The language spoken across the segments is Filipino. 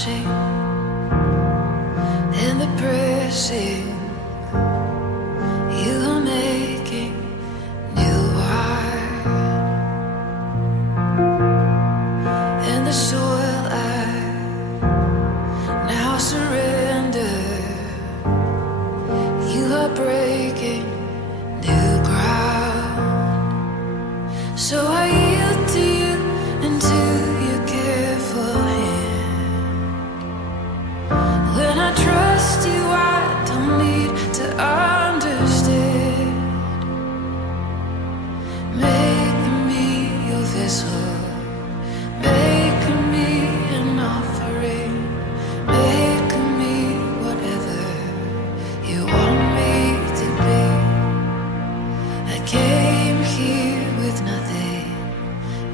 crushing and the pressing. You are making new art, and the soil I now surrender. You are breaking new ground, so I yield to you and to your careful hand. When I trust you, I don't need to understand. Make me your vessel, make me an offering, make me whatever you want me to be. I came here with nothing,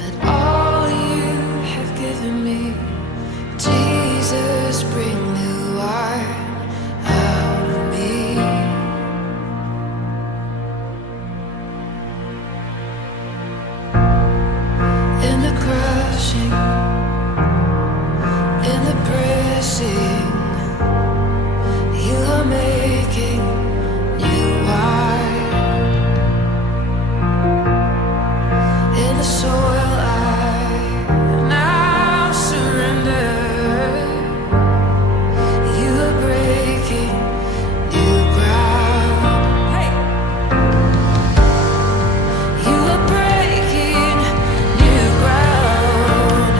but all you have given me. Jesus, bring new wine out of me. In the crushing, in the pressing, you are making new wine. In the soil I now surrender. You are breaking new ground. Hey. You are breaking new ground.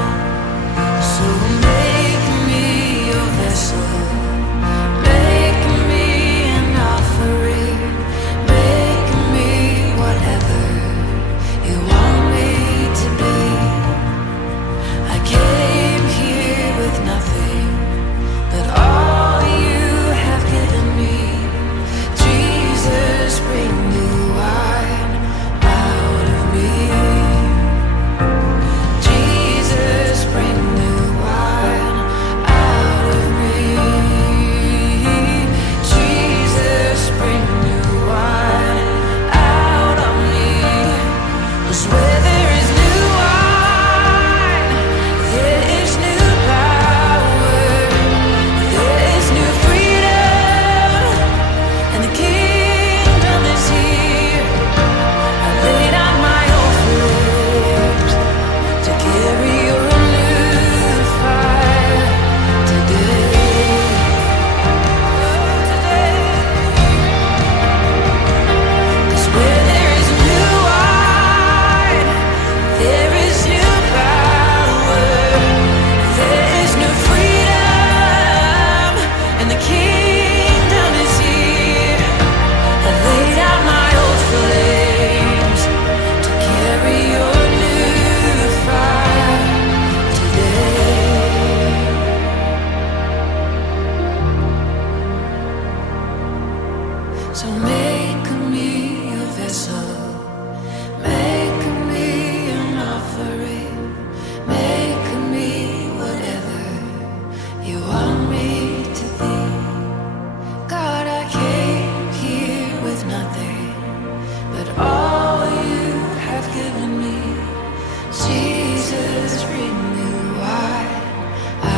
So make me your vessel, make me an offering, make me whatever you want me to be. I came here with nothing, but all you have given me. Jesus, bring new wine out of me. Jesus, bring new wine out of me. Jesus, bring new wine out of me. 'Cause where there is new wine, there is new power, there is new freedom, and the kingdom is here. I lay down my old flames to carry your new fire today. Today. 'Cause where there is new wine, there is new power, there is new freedom, and the kingdom is here. I lay down my old flames to carry your new fire today. So make me your vessel, make me an offering, make me whatever you want me to be. God, I came here with nothing, but all you have given me. Jesus, bring new wine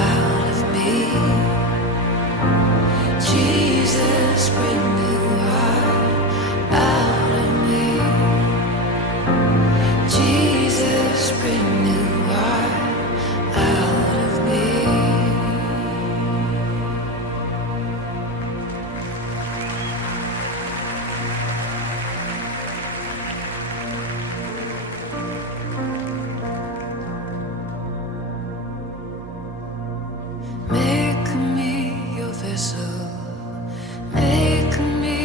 out of me. Jesus, bring new wine out of me. Jesus, bring new wine out of me. Make me your vessel, make me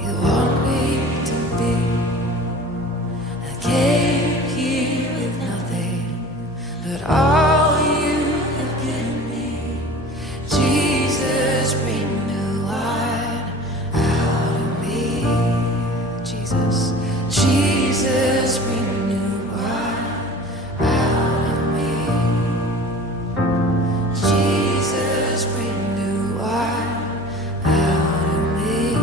You want me to be. I came here with nothing, but all you have given me. Jesus, bring new wine out of me. Jesus, Jesus, bring new wine out of me. Jesus, bring new wine out of me.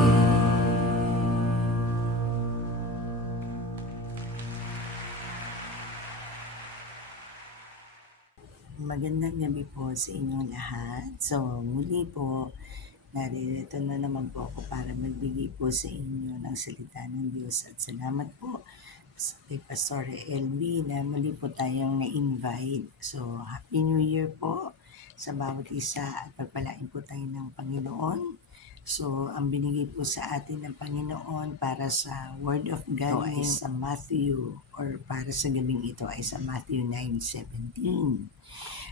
Magandang gabi po sa inyong lahat. So, muli po, narito na naman po ako para magbigay po sa inyo ng salita ng Diyos. At salamat po kay Pastor LB na muli po tayong na-invite. So, Happy New Year po sa bawat isa at pagpalain po tayo ng Panginoon. So, ang binigay po sa atin ng Panginoon para sa Word of God ay sa Matthew or para sa gabing ito ay sa Matthew 9:17.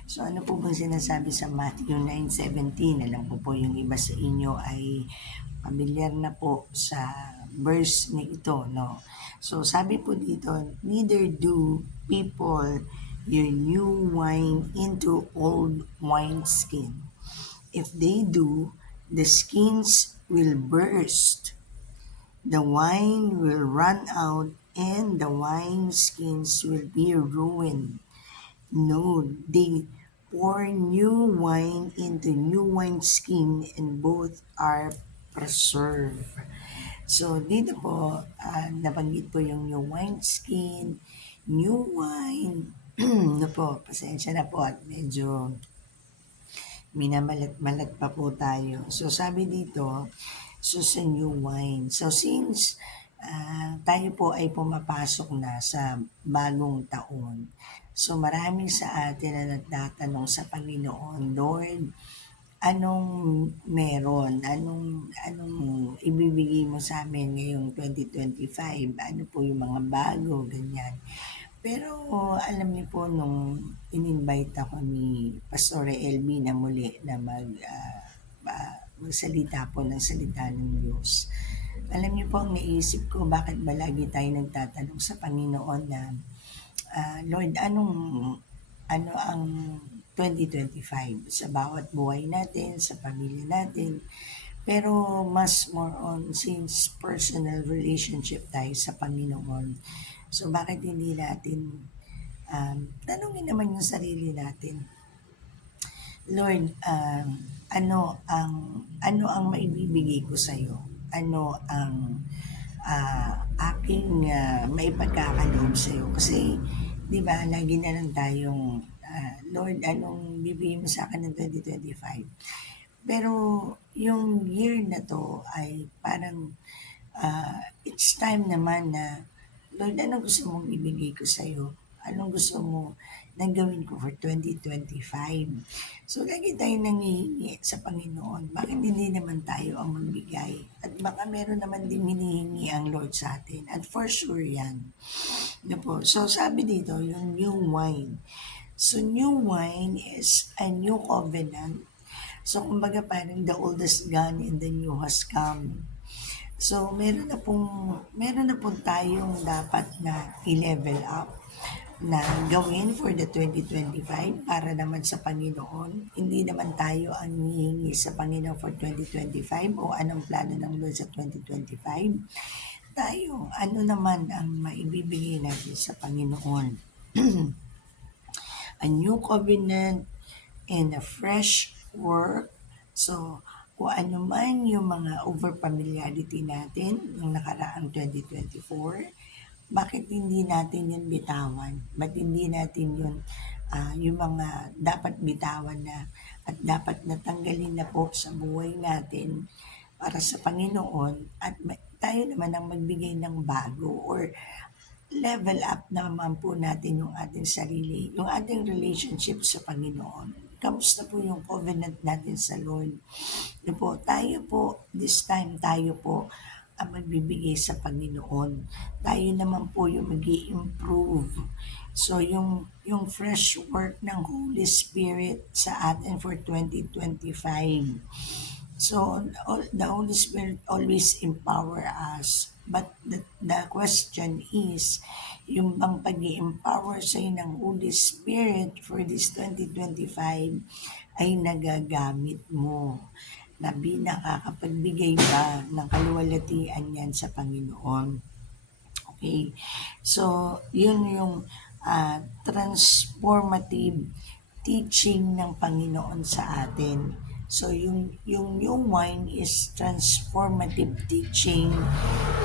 So ano po bang sinasabi sa Matthew 9:17? Alam ko po yung iba sa inyo ay familiar na po sa verse ni ito, no? So sabi po dito, neither do people your new wine into old wineskin. If they do, the skins will burst, the wine will run out, and the wine skins will be ruined. No, they pour new wine into new wineskin and both are preserved. So, dito po, nabanggit po yung new wineskin, new wine. No po, pasensya na po at medyo minamalat-malat pa po tayo. So, sabi dito, so sa new wine. So, since tayo po ay pumapasok na sa bagong taon, so marami sa atin na nagtatanong sa Panginoon, Lord, anong meron? Anong ibibigay mo sa amin ngayong 2025? Ano po yung mga bago, ganyan. Pero alam niyo po nung in-invite ako ni Pastor LB na muli na magsalita po ng salita ng Diyos. Alam niyo po ang naisip ko, bakit ba lagi tayo nagtatanong sa Panginoon na Lord, ano ang 2025 sa bawat buhay natin, sa pamilya natin. Pero mas more on since personal relationship tayo sa Panginoon. So bakit hindi natin tanungin naman yung sarili natin, Lord, ano ang maibibigay ko sa iyo? Ano ang aking maipagkakaloob sa iyo? Kasi 'di ba, lagi na lang tayong Lord, anong bibigay mo sa akin ng 2025? Pero yung year na to ay parang it's time naman na Lord, anong gusto mong ibigay ko sa iyo? Anong gusto mo nang gawin ko for 2025? So, lagi tayo nangihingi sa Panginoon. Bakit hindi naman tayo ang magbigay? At baka meron naman din hinihingi ang Lord sa atin. At for sure yan. Ano po? So, sabi dito, yung new wine. So, new wine is a new covenant. So, kumbaga parang the old is gone and the new has come. So, meron na pong tayong dapat na i-level up na gawin for the 2025 para naman sa Panginoon. Hindi naman tayo ang hihingi sa Panginoon for 2025 o anong plano ng Lord sa 2025. Tayo, ano naman ang maibibigay natin sa Panginoon? A new covenant and a fresh work. So, kung ano man yung mga over-familiarity natin ng nakaraang 2024, bakit hindi natin yun bitawan? Ba't hindi natin yun yung mga dapat bitawan na at dapat natanggalin na po sa buhay natin para sa Panginoon at tayo naman ang magbigay ng bago or level up naman po natin yung ating sarili, yung ating relationship sa Panginoon. Kamusta po yung covenant natin sa Lord? Yun po, tayo po, this time tayo po ang magbibigay sa Panginoon. Tayo naman po yung mag-i-improve. So, yung fresh work ng Holy Spirit sa atin for 2025, So, the Holy Spirit always empower us. But the question is, yung bang pag empower sa'yo ng Holy Spirit for this 2025 ay nagagamit mo? Na nakakapagbigay ba ng kaluwalhatian yan sa Panginoon? Okay. So, yun yung transformative teaching ng Panginoon sa atin. So, yung new wine is transformative teaching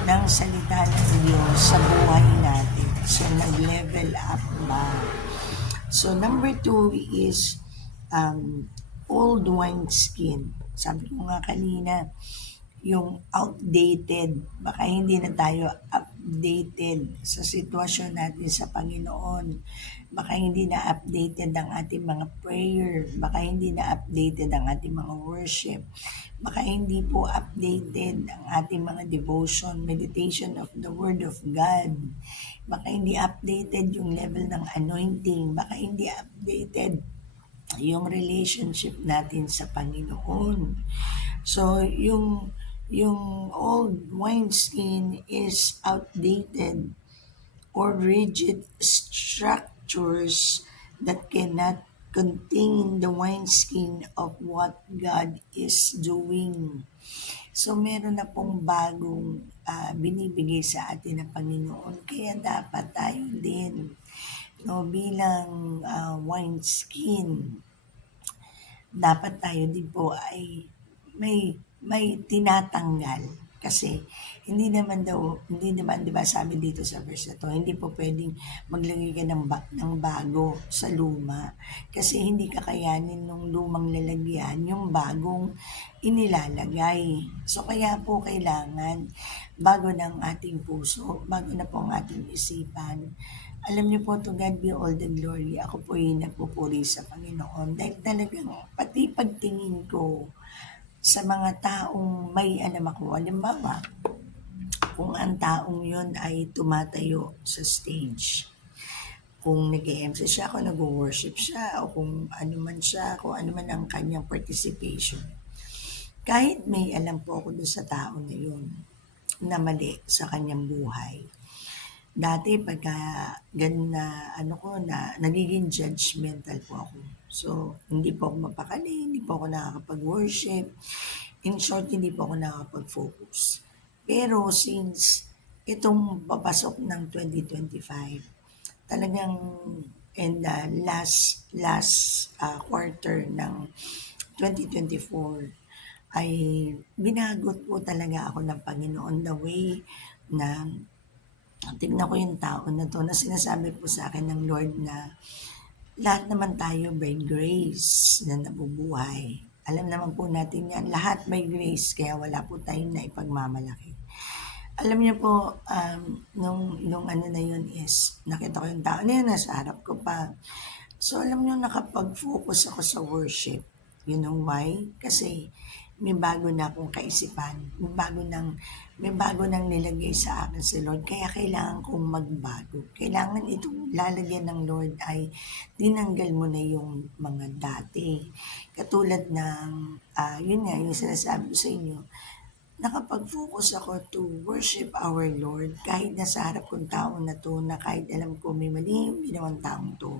ng salita ng Diyos sa buhay natin. So, nag-level up ba? So, number 2 is old wine skin. Sabi ko nga kanina, yung outdated, baka hindi na tayo updated sa sitwasyon natin sa Panginoon. Baka hindi na updated ang ating mga prayer, baka hindi na updated ang ating mga worship, baka hindi po updated ang ating mga devotion, meditation of the Word of God, baka hindi updated yung level ng anointing, baka hindi updated yung relationship natin sa Panginoon. So, yung old wineskin is outdated or rigid structures that cannot contain the wineskin of what God is doing. So, meron na pong bagong binibigay sa atin ng Panginoon. Kaya dapat tayo din, no, bilang wineskin, dapat tayo din po ay may tinatanggal kasi hindi naman 'di ba sabi dito sa verse na to, hindi po pwedeng maglagay ka ng bago sa luma kasi hindi kakayanin nung lumang lalagyan yung bagong inilalagay. So kaya po kailangan bago ng ating puso, bago na po ang ating isipan. Alam niyo po, to God be all the glory. Ako po ay nagpupuri sa Panginoon dahil talagang pati pagtingin ko sa mga taong may alam ako. Halimbawa, kung ang taong yon ay tumatayo sa stage, kung nag-MC siya, kung nag-worship siya, o kung ano man siya, kung ano man ang kanyang participation. Kahit may alam po ako doon sa tao na yun, na mali sa kanyang buhay, dati pagka ganun na nagiging judgmental po ako. So, hindi po ako mapakali, hindi po ako nakakapag-worship. In short, hindi po ako nakakapag-focus. Pero since itong papasok ng 2025, talagang and last quarter ng 2024 ay binagot po talaga ako ng Panginoon the way na tignan ko yung tao na to na sinasabi po sa akin ng Lord na lahat naman tayo by grace na nabubuhay. Alam naman po natin yan, lahat by grace, kaya wala po tayong na ipagmamalaki. Alam niyo po, nung ano na yun is, nakita ko yung tao na yun, nasa harap ko pa. So alam niyo, nakapag-focus ako sa worship. You know why? Kasi may bago na akong kaisipan, may bago nang nilagay sa akin si Lord, kaya kailangan kong magbago. Kailangan itong lalagyan ng Lord ay tinanggal mo na yung mga dati. Katulad ng, yun nga, yung sinasabi ko sa inyo, nakapag-focus ako to worship our Lord kahit nasa harap kong tao na to, na kahit alam ko may mali yung ginawang taong to.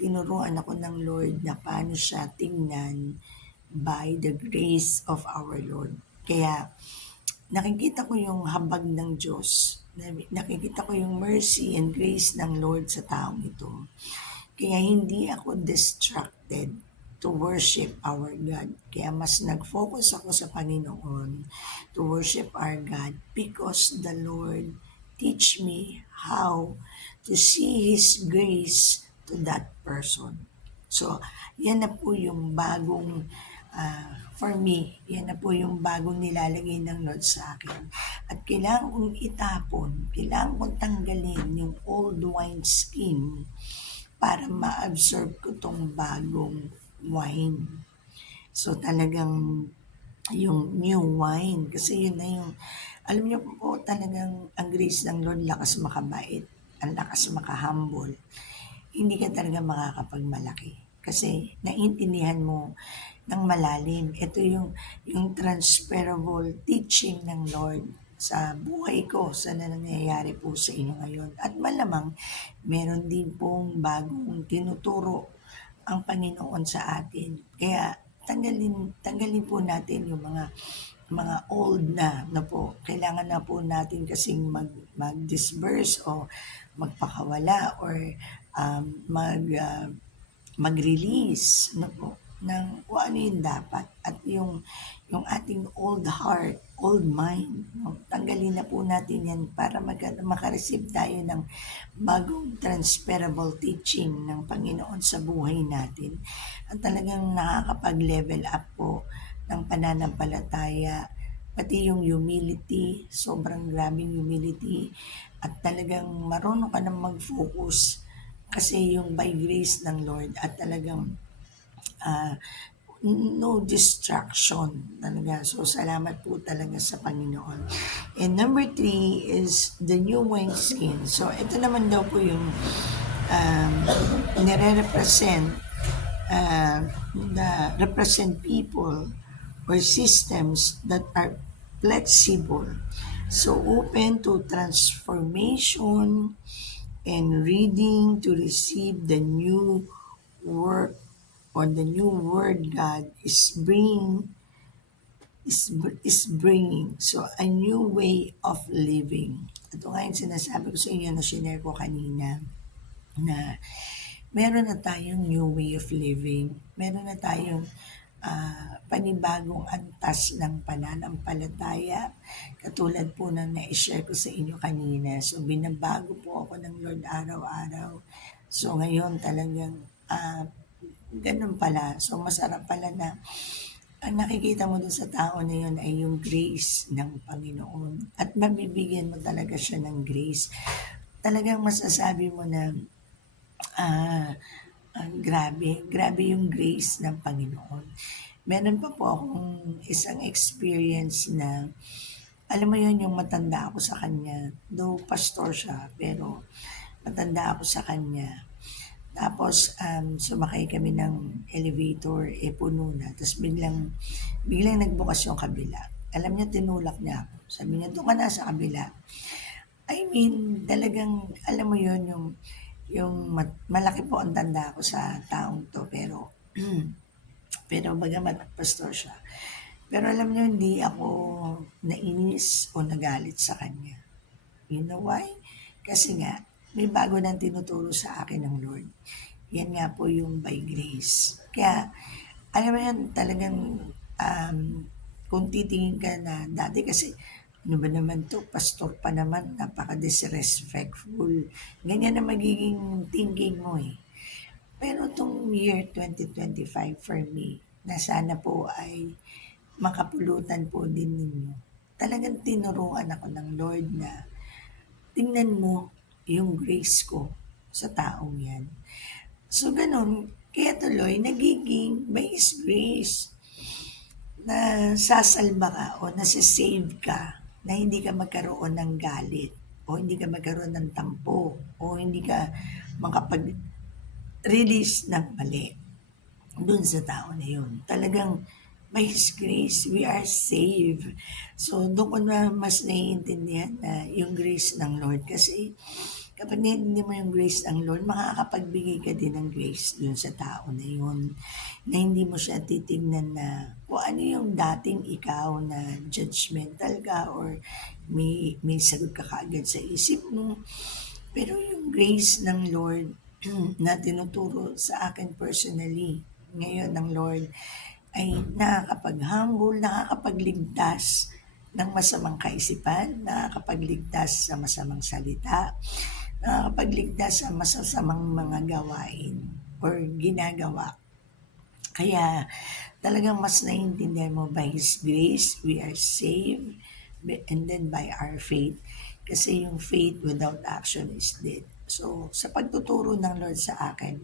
Tinuruan ako ng Lord na paano siya tingnan by the grace of our Lord. Kaya nakikita ko yung habag ng Diyos. Nakikita ko yung mercy and grace ng Lord sa taong ito. Kaya hindi ako distracted to worship our God. Kaya mas nag-focus ako sa Panginoon to worship our God because the Lord teach me how to see His grace to that person. So, yan na po yung bagong for me, yan na po yung bagong nilalagay ng Lord sa akin. At kailangan kong itapon, kailangan kong tanggalin yung old wine skin para ma-absorb ko tong bagong wine. So talagang yung new wine, kasi yun na yung, alam niyo po talagang ang grace ng Lord, lakas makabait, ang lakas makahumble. Hindi ka talaga makakapagmalaki. Kasi naintindihan mo ng malalim. Ito yung transferable teaching ng Lord sa buhay ko, sa nangyayari po sa inyo ngayon. At malamang, meron din pong bagong tinuturo ang Panginoon sa atin. Kaya tanggalin po natin yung mga old na po. Kailangan na po natin kasing mag-disperse o magpakawala or mag-release no po, ng kung ano yung dapat at yung ating old heart, old mind. No? Tanggalin na po natin yan para makareceive tayo ng bagong transferable teaching ng Panginoon sa buhay natin. At talagang nakakapag-level up po ng pananampalataya, pati yung humility, sobrang grabing humility, at talagang marunong ka na mag-focus kasi yung by grace ng Lord at talagang ah, no distraction talaga. So, salamat po talaga sa Panginoon. And number 3 is the new wine skin. So, ito naman daw po yung nire-represent represent people or systems that are flexible. So, open to transformation and reading to receive the new work or the new word God is bringing. So, a new way of living. Ito nga yung sinasabi ko sa inyo na share ko kanina na meron na tayong new way of living. Meron na tayong panibagong antas ng pananampalataya. Katulad po ng na-share ko sa inyo kanina. So, binabago po ako ng Lord araw-araw. So, ngayon talagang ganun pala. So, masarap pala na ang nakikita mo dun sa tao na yun ay yung grace ng Panginoon. At mabibigyan mo talaga siya ng grace. Talagang masasabi mo na grabe yung grace ng Panginoon. Meron pa po akong isang experience na alam mo yun yung matanda ako sa kanya. Though pastor siya, pero matanda ako sa kanya. Tapos, sumakay kami ng elevator, puno na. Tapos biglang nagbukas yung kabila. Alam niya, tinulak niya ako. Sabi niya, doon ka na sa kabila. I mean, talagang, alam mo yun, malaki po ang tanda ko sa taong to, pero bagamat pastor siya. Pero alam niyo, hindi ako nainis o nagalit sa kanya. You know why? Kasi nga, may bago nang tinuturo sa akin ng Lord. Yan nga po yung by grace. Kaya, alam mo yan, talagang kung titingin ka na dati kasi, ano ba naman to, pastor pa naman, napaka-disrespectful. Ganyan na magiging thinking mo eh. Pero itong year 2025 for me, na sana po ay makapulutan po din ninyo. Talagang tinuruan ako ng Lord na tingnan mo yung grace ko sa taong yan. So, ganun. Kaya tuloy, nagiging by His grace na sasalba ka o nasisave ka na hindi ka magkaroon ng galit o hindi ka magkaroon ng tampo o hindi ka makapag-release ng mali dun sa tao na yun. Talagang by His grace, we are saved. So, doon ko na mas naiintindihan na yung grace ng Lord. Kasi, kapag hindi mo yung grace ng Lord, makakapagbigay ka din ng grace dun sa tao na yun. Na hindi mo siya titignan na kung ano yung dating ikaw na judgmental ka or may sagot ka kaagad sa isip mo. Pero yung grace ng Lord na tinuturo sa akin personally, ngayon ng Lord, ay nakakapag-humble, nakakapagligtas ng masamang kaisipan, nakakapagligtas sa masamang salita, nakakapagligtas sa masasamang mga gawain or ginagawa. Kaya talagang mas naiintindihan mo by His grace, we are saved, and then by our faith. Kasi yung faith without action is dead. So, sa pagtuturo ng Lord sa akin,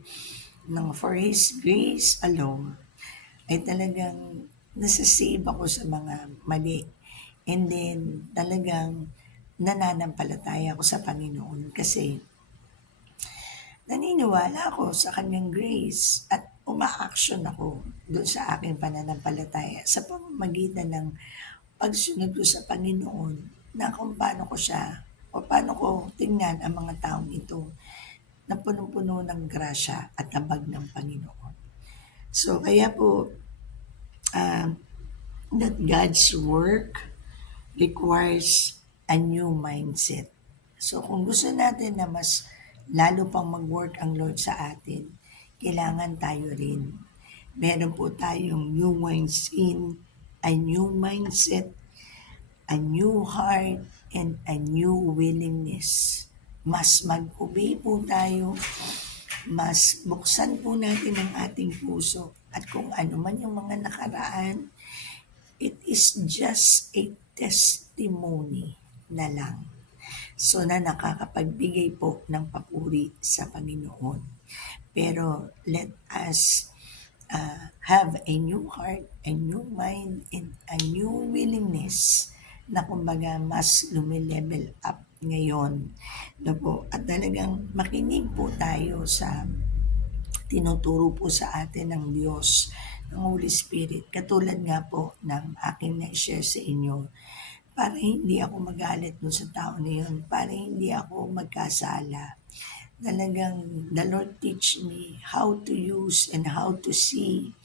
for His grace alone, ay talagang nasasave ako sa mga mali. And then, talagang nananampalataya ako sa Panginoon kasi naniniwala ako sa Kanyang grace. At uma-action ako doon sa aking pananampalataya sa pamamagitan ng pagsunod ko sa Panginoon na kung paano ko siya o paano ko tingnan ang mga taong ito na punong-puno ng grasya at habag ng Panginoon. So kaya po, ah, that God's work requires a new mindset. So kung gusto natin na mas lalo pang mag-work ang Lord sa atin, kailangan tayo rin. Meron po tayong new wineskin, a new mindset, a new heart, and a new willingness. Mas mag-obey po tayo, mas buksan po natin ang ating puso at kung ano man yung mga nakaraan, it is just a testimony na lang. So na nakakapagbigay po ng papuri sa Panginoon. Pero let us have a new heart, a new mind, and a new willingness na kumbaga mas lumilevel up ngayon. No po? At talagang makinig po tayo sa tinuturo po sa atin ng Diyos, ng Holy Spirit. Katulad nga po ng aking na-share sa inyo, para hindi ako magalit dun sa tao na yun, para hindi ako magkasala. Talagang the Lord teach me how to use and how to see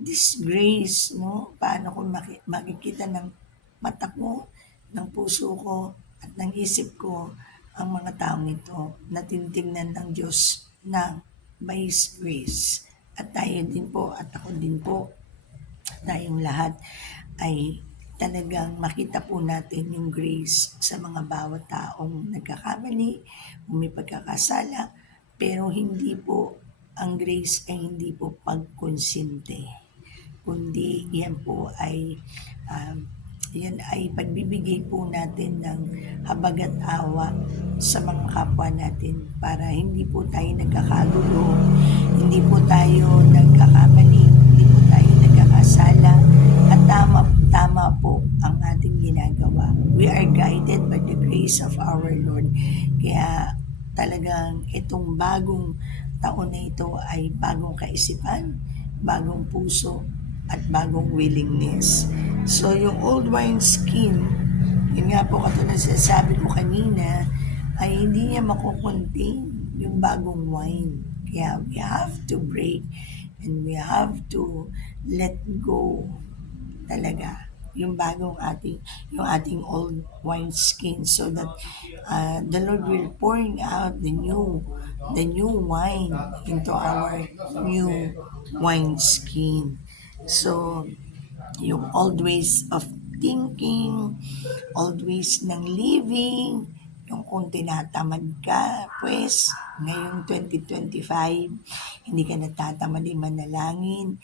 this grace, no? Paano ko makikita ng mata ko, ng puso ko, at ng isip ko ang mga taong ito na tinitingnan ng Diyos na by His grace. At tayo din po, at ako din po, tayong lahat ay talagang makita po natin yung grace sa mga bawat taong nagkakamali, o may pagkakasala, pero hindi po, ang grace ay hindi po pagkonsinte, kundi yan po ay yan ay pagbibigay po natin ng habag at awa sa mga kapwa natin para hindi po tayo nagkakagulo, hindi po tayo nagkakamali, hindi po tayo nagkakasala, at tama po ang ating ginagawa. We are guided by the grace of our Lord. Kaya talagang itong bagong taon na ito ay bagong kaisipan, bagong puso, at bagong willingness. So yung old wine skin, yun nga po katulad sa sabi ko kanina, ay hindi niya makukontain yung bagong wine. Kaya we have to break and we have to let go talaga yung ating old wine skin, so that the Lord will pouring out the new wine into our new wine skin. So yung old ways of thinking, old ways ng living, yung kung tinatamad ka, pues ngayong 2025, hindi ka natatamad din manalangin,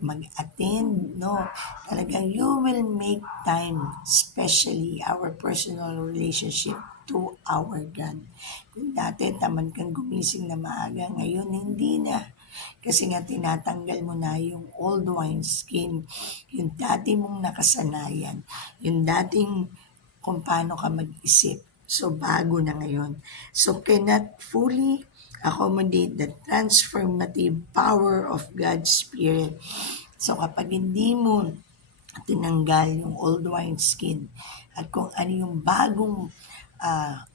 mag-attend, no? Talagang you will make time, especially our personal relationship to our God. Kung dati tamad kang gumising na maaga, ngayon hindi na. Kasi nga tinatanggal mo na yung old wine skin, yung dati mong nakasanayan, yung dating kung paano ka mag-isip. So bago na ngayon. So cannot fully accommodate the transformative power of God's Spirit. So kapag hindi mo tinanggal yung old wine skin at kung ano yung bagong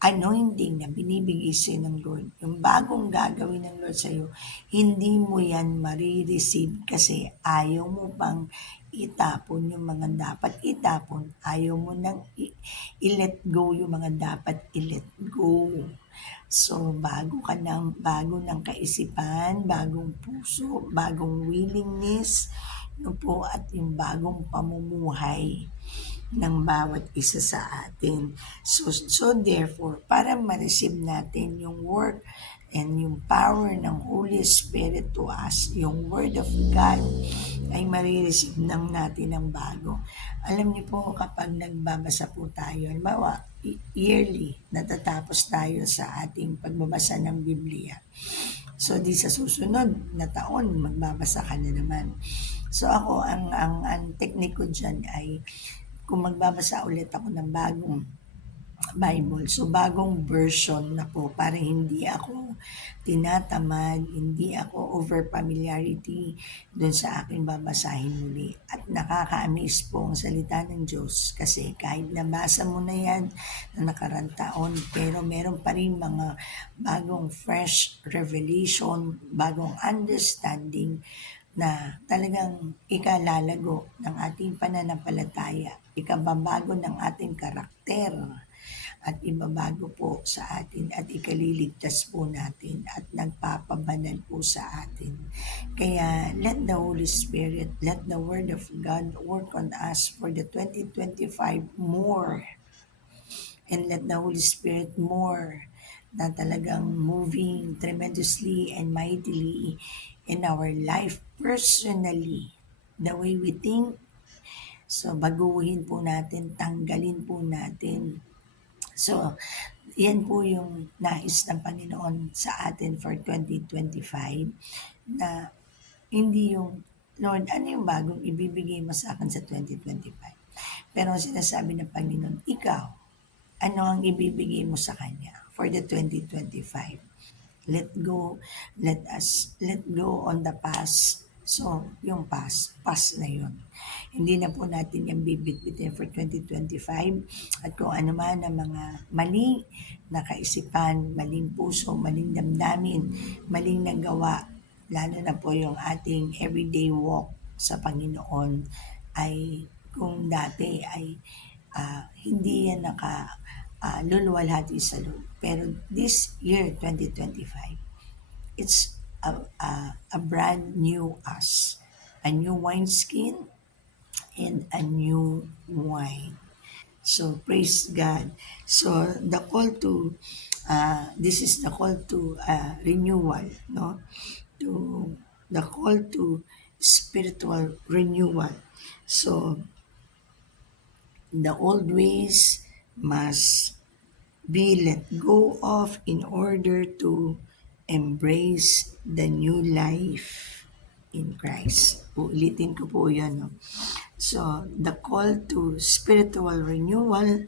anointing na binibigay sa'yo ng Lord, yung bagong gagawin ng Lord sa'yo, hindi mo yan marireceive kasi ayaw mo pang itapon yung mga dapat itapon. Ayaw mo nang i-let go yung mga dapat i-let go. So, bago ng kaisipan, bagong puso, bagong willingness, no po, at yung bagong pamumuhay ng bawat isa sa atin. So therefore, para ma-receive natin yung work and yung power ng Holy Spirit to us, yung Word of God, ay marireceive ng natin ng bago. Alam niyo po, kapag nagbabasa po tayo, halimbawa, yearly, natatapos tayo sa ating pagbabasa ng Biblia. So, di sa susunod na taon, magbabasa ka na naman. So, ako, ang technique ko dyan ay kung magbabasa ulit ako ng bagong Bible. So, bagong version na po para hindi ako tinatamad, hindi ako over familiarity dun sa aking babasahin muli. At nakaka-amaze po ang salita ng Diyos kasi kahit nabasa mo na yan na nakarang taon, pero meron pa rin mga bagong fresh revelation, bagong understanding na talagang ikalalago ng ating pananampalataya, ikababago ng ating karakter at ibabago po sa atin at ikaliligtas po natin at nagpapabanal po sa atin. Kaya let the Holy Spirit, let the Word of God work on us for the 2025 more, and let the Holy Spirit more na talagang moving tremendously and mightily in our life personally, the way we think. So, baguhin po natin, tanggalin po natin. So, yan po yung nais ng Panginoon sa atin for 2025 na hindi yung, Lord, ano yung bagong ibibigay mo sa akin sa 2025? Pero ang sinasabi ng Panginoon, ikaw, ano ang ibibigay mo sa Kanya for the 2025? Let go, let go on the past. So, yung past na yun. Hindi na po natin yung bibit-bitin for 2025 at kung ano man ang mga mali na kaisipan, maling puso, maling damdamin, maling nagawa, lalo na po yung ating everyday walk sa Panginoon ay kung dati ay hindi yan luluwalhati sa Lord. Pero this year, 2025, it's a brand new us. A new wineskin and a new wine. So, praise God. So, the call to, this is the call to renewal, no? To, the call to spiritual renewal. So, the old ways must be let go of in order to embrace the new life in Christ. Ulitin ko po yan. No? So, the call to spiritual renewal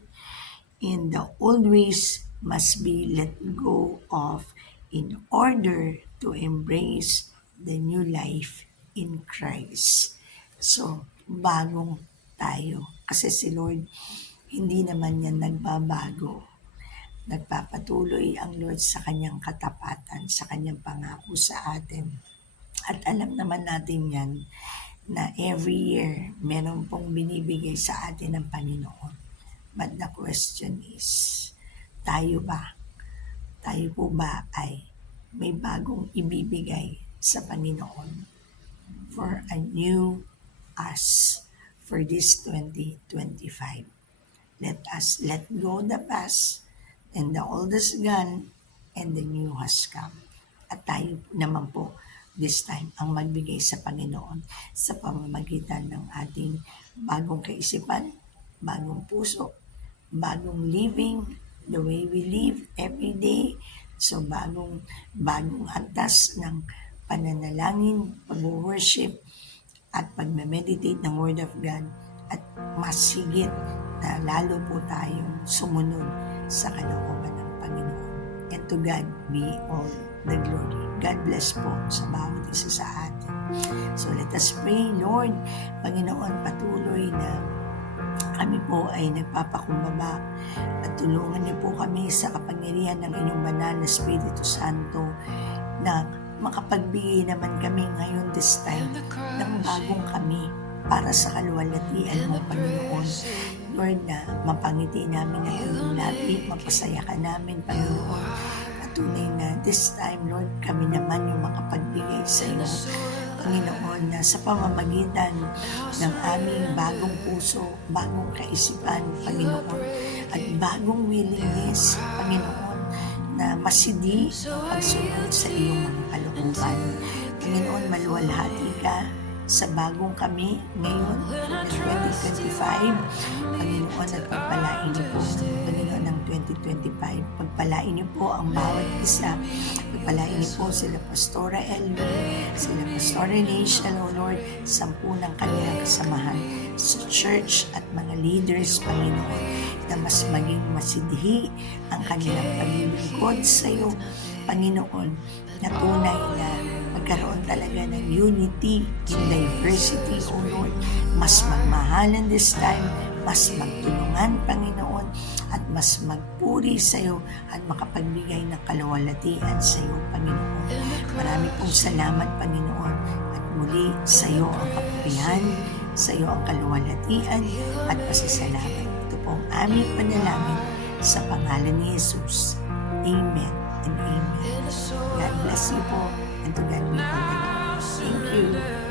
in the old ways must be let go of in order to embrace the new life in Christ. So, bagong tayo. Kasi si Lord, hindi naman yan nagbabago. Nagpapatuloy ang Lord sa kanyang katapatan, sa kanyang pangako sa atin. At alam naman natin yan na every year meron pong binibigay sa atin ng Panginoon. But the question is, tayo ba? Tayo po ba ay may bagong ibibigay sa Panginoon for a new us for this 2025? Let us let go the past, and the old is gone, and the new has come. At tayo naman po, this time, ang magbigay sa Panginoon sa pamamagitan ng ating bagong kaisipan, bagong puso, bagong living, the way we live every day. So, bagong antas ng pananalangin, pag-worship, at pag-meditate ng Word of God. At mas higit na lalo po tayong sumunod sa kalooban ng Panginoon. And to God be all the glory. God bless po sa bawat isa sa atin. So let us pray, Lord, Panginoon, patuloy na kami po ay nagpapakumbaba at tulungan niyo po kami sa kapangyarihan ng inyong banal na Espiritu Santo na makapagbigay naman kami ngayon this time ng bagong kami para sa kaluwalhatian mo, Panginoon. Lord, na mapangiti namin ang iyong labi, mapasaya ka namin, Panginoon. At tunay na this time, Lord, kami naman yung makapagbigay sa iyo, Panginoon, na sa pamamagitan ng aming bagong puso, bagong kaisipan, Panginoon, at bagong willingness, Panginoon, na masidi ang pagsunod sa iyong mga kalooban. Panginoon, maluwalhati ka sa bagong kami ngayon, 2025. Panginoon, at pagpalain niyo po, Panginoon, ng 2025. Pagpalain niyo po ang bawat isa. Pagpalain niyo po sila Pastora Elvie, sila Pastora Nisha, O Lord, 10 ng kanilang kasamahan sa church at mga leaders, Panginoon, na mas maging masidhi ang kanilang paglilingkod sa iyo, Panginoon, na tunay na magkaroon talaga ng unity in diversity, O Lord. Mas magmahalan this time, mas magtulungan, Panginoon, at mas magpuri sa iyo at makapagbigay ng kaluwalhatian sa iyo, Panginoon. Marami pong salamat, Panginoon, at muli sa iyo ang kapurihan, sa iyo ang kaluwalhatian at pasasalamat. Ito po ang aming panalangin sa pangalan ni Jesus. Amen and amen. God bless you po, and to God be all the glory. Thank you.